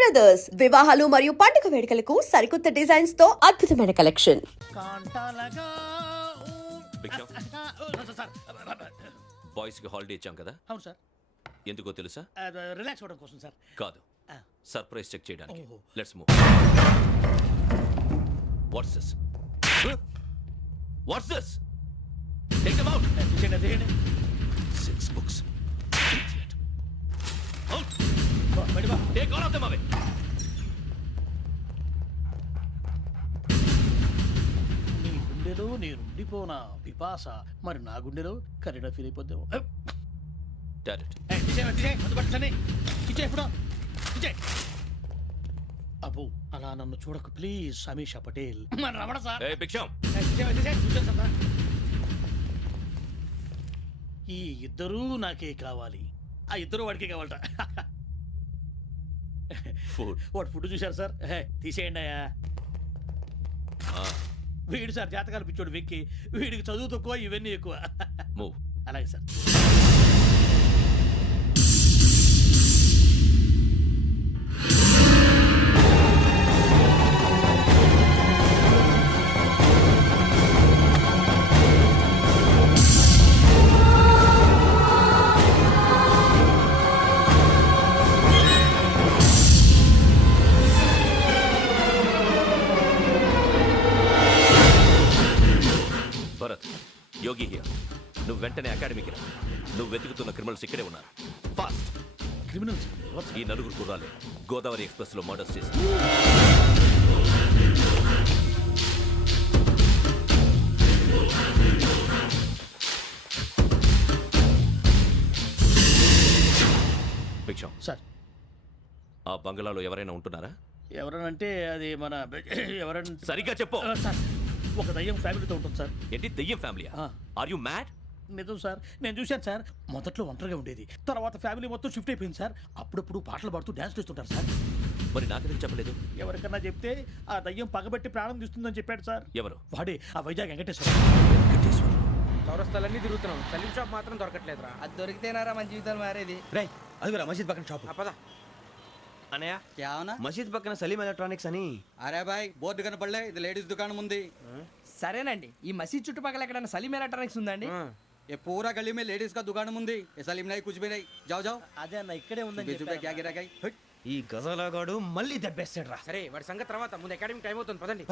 Brothers వివాహాలు మరియు పండుగ వేడుకలకు సరికొత్త డిజైన్స్ తో అద్భుతమైన కలెక్షన్. బాయ్స్ కి హాలిడే ఇచ్చాం కదా? అవును సార్. ఎందుకో తెలుసా? రిలాక్స్ అవ్వడం కోసం సార్. కాదు, సర్ప్రైజ్ చెక్ చేయడానికి. Let's move. What's this? What's this? Take them out. తీయండి. 6 books. Out. బయట బా. Take all of them away. నీ గుండెలో నేను ఉండిపోనా పిపాస, మరి నా గుండెలో కరీడా ఫీల్ అయిపోద్దాము. Direct. అబ్బో అలా నన్ను చూడకు please. Sameesha Patel. Hey, Biksham. ఈ ఇద్దరూ నాకే కావాలి. ఆ ఇద్దరు వాడికే కావాలట. Food. వాడు ఫుడ్ చూశారు సార్. తీసేయండి అయ్యా. వీడు సార్ జాతకాలు పిచ్చోడు వెక్కి. వీడికి చదువు తక్కువ, ఇవన్నీ ఎక్కువ. Move. అలాగే సార్. Bharat, Yogi here. నువ్వు వెంటనే అకాడమీకి రా. నువ్వు వెతుకుతున్న క్రిమినల్స్ ఇక్కడే ఉన్నారు. ఫాస్ట్. క్రిమినల్స్ ఈ నలుగురు కుర్రాలే గోదావరి ఎక్స్ప్రెస్ లో మర్డర్స్ చేసి. భిక్షం సార్. ఆ బంగ్లాలో ఎవరైనా ఉంటున్నారా? ఎవరనంటే అది మన ఎవరంటే సరిగ్గా చెప్పు. సార్, ఒక దయ్యం ఫ్యామిలీతో ఉంటుంది సార్. ఏంటి దెయ్యం ఫ్యామిలీ? Are you mad? నిజం సార్, నేను చూశాను సార్. మొదట్లో ఒంటరిగా ఉండేది, తర్వాత ఫ్యామిలీ మొత్తం షిఫ్ట్ అయిపోయింది సార్. అప్పుడప్పుడు పాటలు పాడుతూ డ్యాన్స్ చేస్తుంటారు సార్. మరి నాకెందుకు చెప్పలేదు? ఎవరికన్నా చెప్తే ఆ దయ్యం పగబెట్టి ప్రాణం తీస్తుందని చెప్పాడు సార్. ఎవరు? వాడే ఆ వైజాగ్ వెంకటేశ్వర. చౌరస్తాలన్నీ తిరుగుతున్నాం, సలీం షాప్ మాత్రం దొరకట్లేదురా. అది దొరికితేనారా మన జీవితాలు మారేది. రేయ్, అదిగురా మసీద్ పక్కన షాప్. పద. అనయ్య, क्या होना? మసీద్ పక్కన సలీం ఎలక్ట్రానిక్స్ అని. అరే బాయ్, బోర్డు కనపడలే, ఇది లేడీస్ దుకాణం ఉంది. సరేనండి, ఈ మసీద్ చుట్టుపక్కల ఎక్కడైనా సలీం ఎలక్ట్రానిక్స్ ఉందండి? ये पूरा गली में लेडीज का दुकान मुंदी. ये सलीम नहीं, कुछ भी नहीं. जाओ जाओ. అదే అన్న ఇక్కడే ఉందని बीस रुपए क्या गिरा गई. ఈ గజాలగాడు మళ్ళీ దెబ్బేస్తాడు రా. సరే, వాడి సంగతి తర్వాత, ముందు అకాడమిక్ టైం అవుతుంది, పదండి.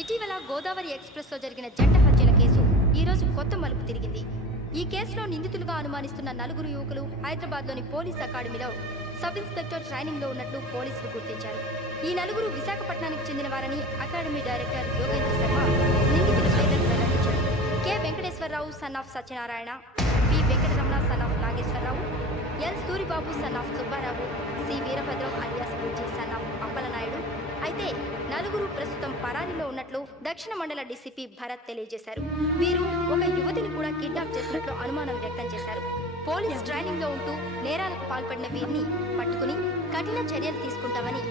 ఇటీవల గోదావరి ఎక్స్ప్రెస్ లో జరిగిన జంట హత్యల కేసు ఈ రోజు కొత్త మలుపు తిరిగింది. ఈ కేసులో నిందితులుగా అనుమానిస్తున్న నలుగురు యువకులు హైదరాబాద్లోని పోలీస్ అకాడమీలో సబ్ ఇన్స్పెక్టర్ ట్రైనింగ్ లో ఉన్నట్లు పోలీసులు గుర్తించారు. ఈ నలుగురు విశాఖపట్నానికి చెందిన వారని అకాడమీ డైరెక్టర్ యోగేంద్ర శర్మ నిందితుల పేర్లను వెల్లడించారు. K Venkateswararao son of Satyanarayana, P Venkataramana son of Nageswararao, L Suribabu son of Subbarao, C Veerabhadram alias Bujji son of Appalanaidu. అయితే నలుగురు ప్రస్తుతం పరారీలో ఉన్నట్లు దక్షిణ మండల డీసీపీ భరత్ తెలియజేశారు. వీరు ఒక యువతిని కూడా కిడ్నాప్ చేసినట్లు అనుమానం వ్యక్తం చేశారు. పోలీస్ ట్రైనింగ్ లో ఉంటూ నేరాలకు పాల్పడిన వీరిని పట్టుకుని కఠిన చర్యలు తీసుకుంటామని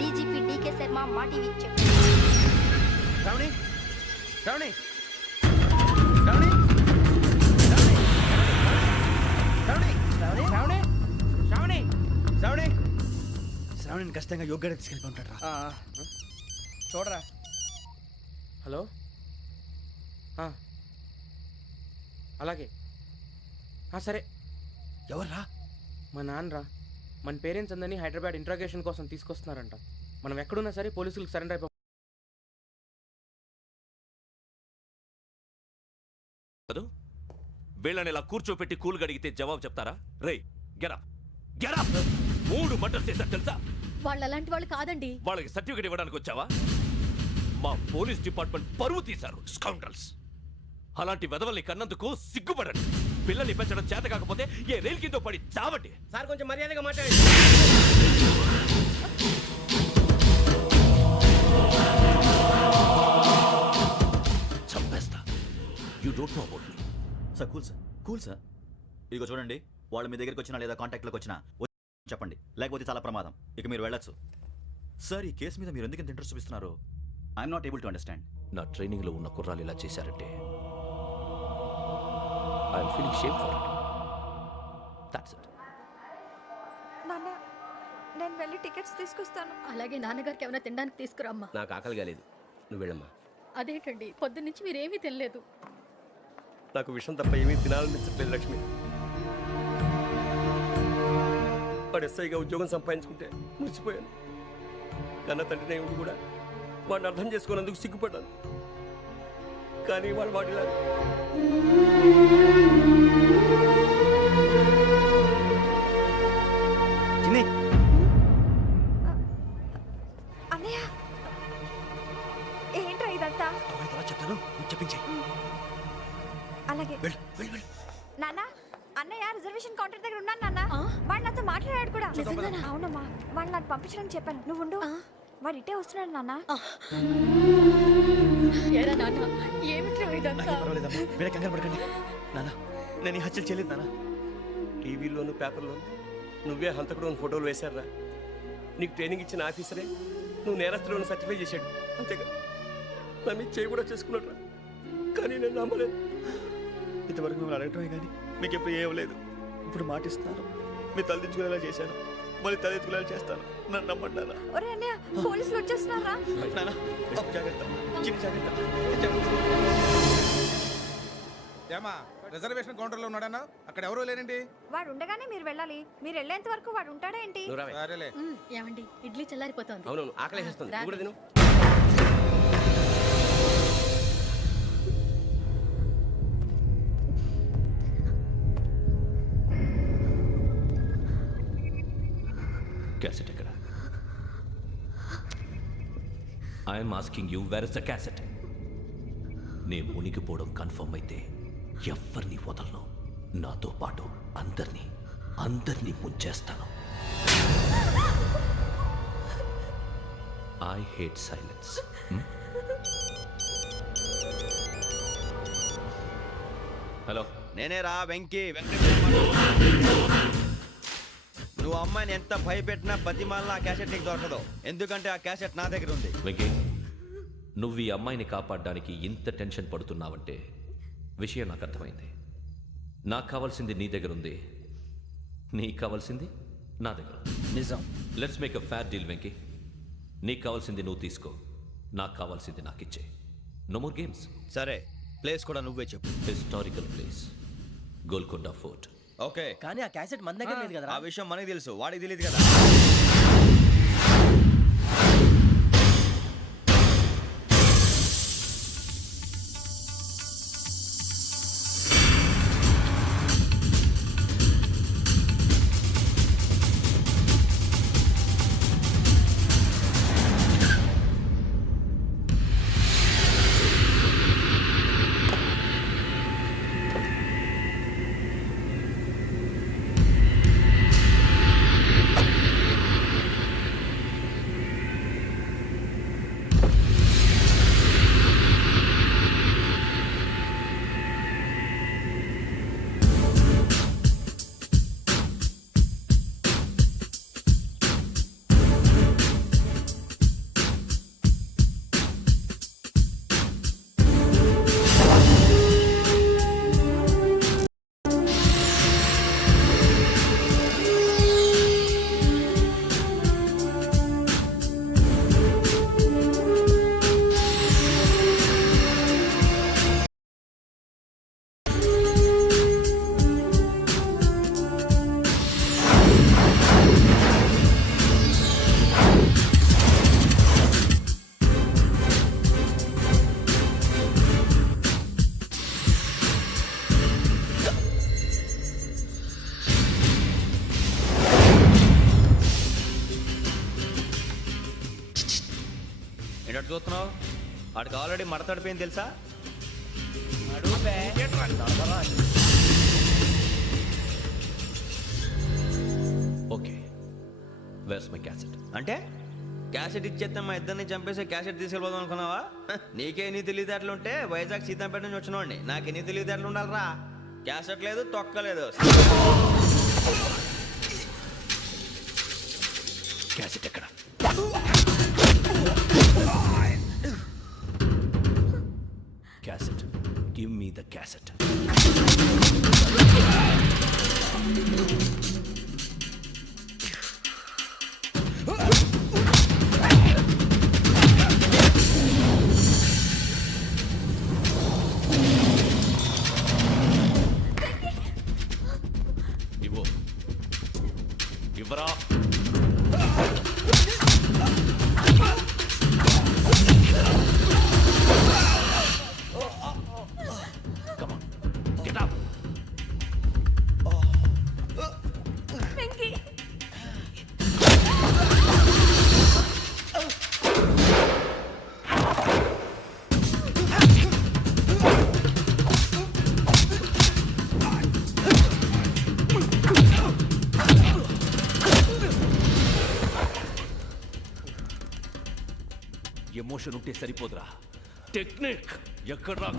డీజీపీ డీకే శర్మ మా టీవీకి చెప్పారు. శ్రావణి, శ్రావణి, శ్రావణి, శ్రావణి, శ్రావణి, శ్రావణి, శ్రావణి, శ్రావణి, శ్రావణిని ఖచ్చితంగా యోగ్యత తీసుకెళ్ళిపోతాడు రా. చూడరా. హలో అలాగే సరే. ఎవర్రా? మా నాన్నరా. మన పేరెంట్స్ అందరినీ హైదరాబాద్ ఇంట్రాగేషన్ కోసం తీసుకొస్తున్నారంట. మనం ఎక్కడున్నా సరే పోలీసులకు సరెండర్ అయిపో. వీళ్ళని ఇలా కూర్చోపెట్టి కూల్ గడిగితే జవాబు చెప్తారా? రేయ్ గెరా గెరా 3 మర్డర్స్ చేశారు తెలుసా? వాళ్ళు అలాంటి వాళ్ళు కాదండి. వాళ్ళకి సర్టిఫికేట్ ఇవ్వడానికి వచ్చావా? మా పోలీస్ డిపార్ట్మెంట్ పరువు తీశారు స్కౌండ్రల్స్. అలాంటి వెధవల్ని కన్నందుకు సిగ్గుపడండి. పిల్లల్ని పెంచడం చేత కాకపోతే ఏ రైలు కింద పడి చావండి. సార్ కొంచెం మర్యాదగా మాట్లాడండి. చంపేస్తా. You don't know about me. Sir cool sir. ఇదిగో చూడండి, వాళ్ళు మీ దగ్గరికి వచ్చినా లేదా కాంటాక్ట్లోకి వచ్చినా చెప్పండి, లేకపోతే చాలా ప్రమాదం. ఇక మీరు వెళ్ళొచ్చు. సార్, ఈ కేసు మీద మీరు ఎందుకు ఇంత ఇంట్రెస్ట్ చూపిస్తున్నారు? I'm not able to understand. నా ట్రైనింగ్లో ఉన్న కుర్రాలు ఇలా చేశారంటే I'm feeling shame for it. That's it. నాన్న, నేను వెళ్ళి టికెట్స్ తీసుకొస్తాను. అలాగే నాన్నగారికి ఏమైనా తినడానికి తీసుకురమ్మా. నాకు ఆకలి కాలేదు, నువ్వు వెళ్ళమ్మా. అదేంటండి, పొద్దున్నుంచి మీరేమీ తినలేదు. నాకు విషయం తప్ప ఏమీ తినాలనిపించట్లేదు లక్ష్మి. వాడు ఎస్ఐగా ఉద్యోగం సంపాదించుకుంటే మురిసిపోయాను. కన్న తండ్రినే ఉండి కూడా వాడిని అర్థం చేసుకున్నందుకు సిగ్గుపడ్డాను. కానీ వాడు వాడిలా చిన్ని, అన్నయ్య, ఏంట్రా ఇదంతా? చెప్తాను, నువ్వు చెప్పించే. అలాగే. వెళ్ళు వెళ్ళు వెళ్ళు. నాన్న, అన్నయ్య రిజర్వేషన్ కౌంటర్ దగ్గర ఉన్నాను నాన్న. వాడు నాతో మాట్లాడాడు కూడా. అవునమ్మా, వాడు నాకు పంపించడానికి చెప్పాను. నువ్వు ఉండు. వాడు ఇటే వస్తున్నాడు నాన్న. ఏరా నాన్న, ఏమిట్రా ఇదంతా? పర్వాలేదమ్మా, వేరే కంగారు పడకండి. నాన్న, నేను ఈ హత్యలు చేయలేదు నాన్న. టీవీలోను పేపర్లోను నువ్వే హంతకుడు అని ఫోటోలు వేశారా? నీకు ట్రైనింగ్ ఇచ్చిన ఆఫీసరే నువ్వు నేరస్తులను సర్టిఫై చేశాడు. అంతేగా నా మీద చేయి కూడా చేసుకున్నాడు. కానీ నేను నమ్మలేదు. ఇంతవరకు మిమ్మల్ని అడగటమే కానీ మీకు ఎప్పుడు ఏమలేదు. ఇప్పుడు మాటిస్తాను, మీ తలదించుకునేలా చేశాను, మళ్ళీ తలెత్తుకునేలా చేస్తాను. నన్ను నమ్మండి నాన్న. ఒరే అన్నయ్య, పోలీసులు వచ్చేస్తున్నారా? నాన్న, జాగ్రత్త, చిన్న జాగ్రత్త. ఏమా రిజర్వేషన్ కౌంటర్లో ఉన్నాడన్నా? అక్కడ ఎవరూ లేనండి. వాడు ఉండగానే మీరు వెళ్ళాలి. మీరు వెళ్ళేంత వరకు వాడు ఉంటాడా ఏంటి? సరేలే. ఏమండి, ఇడ్లీ చల్లారిపోతుంది. అవునవును, ఆకలేస్తుంది. నువ్వు కూడా తిను. క్యాసెట్ ఎక్కడ? I'm asking you, where is the cassette? నే మునిగిపోవడం కన్ఫర్మ్ అయితే ఎవ్వరిని వదలను. నాతో పాటు అందరినీ ముంచేస్తాను. I hate silence. హలో, నేనే రా వెంకీ. నువ్వు అమ్మాయిని ఎంత భయపెట్టినా బతిమాలినా ఆ క్యాసెట్ నీకు దొరకదు. ఎందుకంటే ఆ క్యాసెట్ నా దగ్గర ఉంది. వెంకీ, నువ్వు ఈ అమ్మాయిని కాపాడడానికి ఇంత టెన్షన్ పడుతున్నావంటే విషయం నాకు అర్థమైంది. నాకు కావాల్సింది నీ దగ్గర ఉంది, నీకు కావాల్సింది నా దగ్గర. నిజం. Let's make a fair deal Venky. నీకు కావాల్సింది నువ్వు తీసుకో, నాకు కావాల్సింది నాకు ఇచ్చే. No more games. సరే, ప్లేస్ కూడా నువ్వే చెప్పు. Historical place, Golconda fort. Okay, కానీ ఆ క్యాసెట్ మన దగ్గర లేదు కదా. ఆ విషయం మనకి తెలుసు, వాడికి తెలియదు కదా. ఏంటంటే చూస్తున్నావు వాడికి ఆల్రెడీ మడతడిపోయింది తెలుసా? Okay, where's my cassette? అంటే క్యాసెట్ ఇచ్చేస్తే మా ఇద్దరిని చంపేసి క్యాసెట్ తీసుకెళ్ళిపోదాం అనుకున్నావా? నీకే ఎన్ని తెలివితేటలు ఉంటే వైజాగ్ సీతంపేట నుంచి వచ్చినోడిని నాకు ఎన్ని తెలివితేటలు ఉండాలిరా? క్యాసెట్ లేదు, తొక్కలేదు. క్యాసెట్ ఎక్కడ? Cassette, give me the cassette. ఇవ్వు, ఇవ్వరా. Come on, get up. Emotion ఉంటే సరిపోదురా, టెక్నిక్ ఎక్కడ్రా?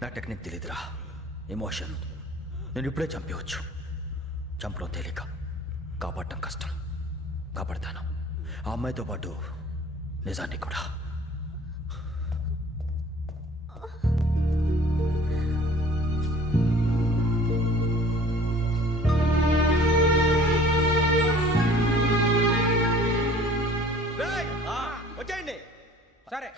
నా టెక్నిక్ తెలీదురా, ఎమోషన్. నేను ఇప్పుడే చంపేవచ్చు. చంపడం తేలిక, కాపాడటం కష్టం. కాపాడతాను ఆ అమ్మాయితో పాటు నిజాన్ని కూడా. వచ్చేయండి. సరే